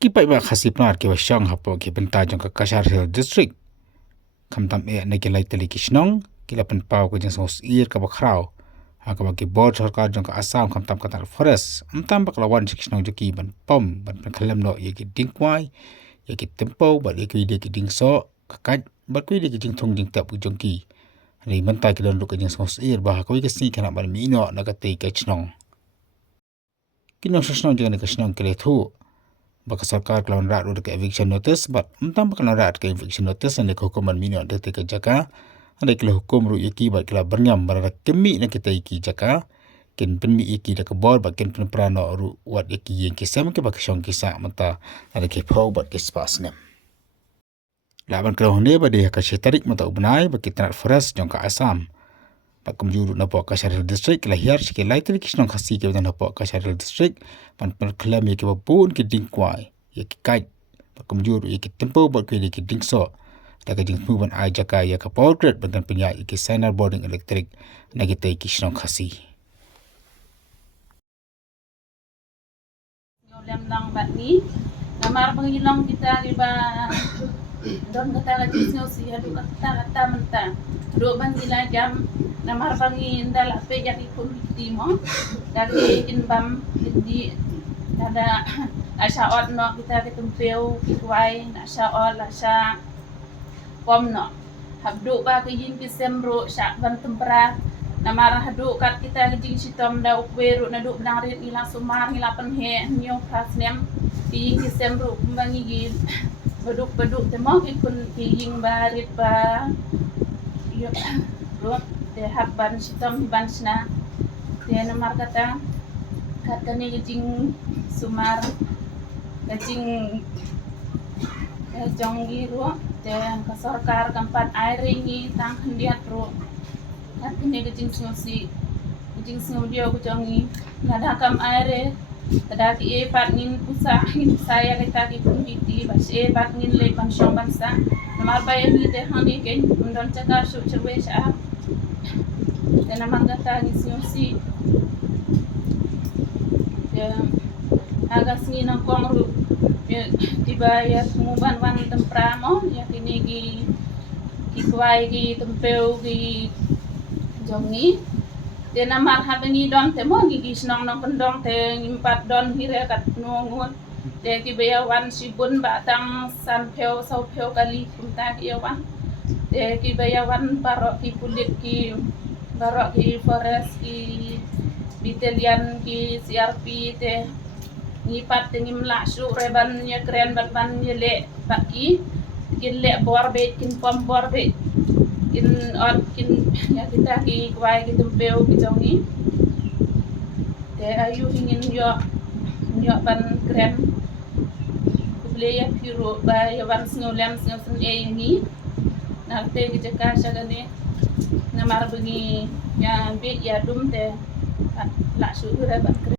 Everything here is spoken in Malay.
Kipai ba khasi pnar ke washang hapo ke benta jong ka Kashar Hill District kamtam e na ke lai teli kishnong kila pen pau ko jeng sos ir ka bakrao ha ka ba ke board sarkar jong ka Assam kamtam katal forest amtam ba kalawan kishnong jo ki ban pom ban pen khalam no ye ke dingkwai ye ke tempo ba ye ke de ke ding so ka ba ku de ke jing thong jing tap jong ki ni benta ke don lo ke jeng sos ir ba ka ke si kana ban mi no na ka te ke chnong kinong shnong jeng ne kishnong ke le thu baka sarkar kelawan rat ke eviction notice but entam baka rat ke eviction notice ane hukuman mino de te ke jaka ane kela hukum ru yaki ba kela bernyam bara kemi na kita iki jaka ken penmi iki da ke bor ba ken pen prano ru wat yaki yang kisam ke baka shong kisa mata ane ke pau ba ke spas nem laban kela honde ba de ka shetarik mata ubnai ba kitrat forest jong ka Assam pak kumjuru na po Kashar Hill District kila hiar ke lai teri kisnong khasi ke na po Kashar Hill District pan klaim ye ke pun ke dingkwai ye ke kai pak kumjuru ye ke tempo ba ke ke dingso da ke jing ban ai jaka ye ka power grid ban penya ye ke signal boarding electric na ke tai kisnong khasi Ngolem nang bat ni namar pangilong kita riba don kata la jisno si hadu kata menta do bangila jam namar bangi ndala pe jadi pun timo dari inbam di ada asya od no kita ketumpeu kitwai asya od asya pom no habdu ba ke yin kisemro syak ban tempera namar hadu kat kita jing sitom da ukweru na du benang rit ila sumar ila penhe nyo pasnem yin kisemro bangi gi beduk temo ikun king barit ba yo ro de habban sitom ban sna de namar kata ni jing sumar jing jonggi ro de ka sarkar kampat aire ni tang hendiat ro ni jing snosi jing snodio ko jongi nada kam aire tadaki e pat ngin pusa ngin saya kita ki pumiti bas e pat ngin le pension bangsa namar bay ni te hani ken undon chaka shu chwe sha te namar gata ni si agas ni nang kongru dibayar muban wan tempramo ya kini ki kwai ki tempeu ki jongi de namar habengi don te mo gi snong nong pendong te ngimpat don hire kat nungut de ki bayawan sibun batang san peu sau peu kali kumta ki yawan de ki bayawan barok ki pulit ki barok ki forest ki bitelian ki CRP te ngipat te ngimla su reban ya kren ban yele baki gille borbe kin pom borbe kin on kin ya kita ki kwai ki tumpeu ki jongi te ayu ingin yo ban kren kuble ya piro ba ya ban snolem snolem e ni na te ki jaka sagane namar bengi ya be ya dum te la su re ban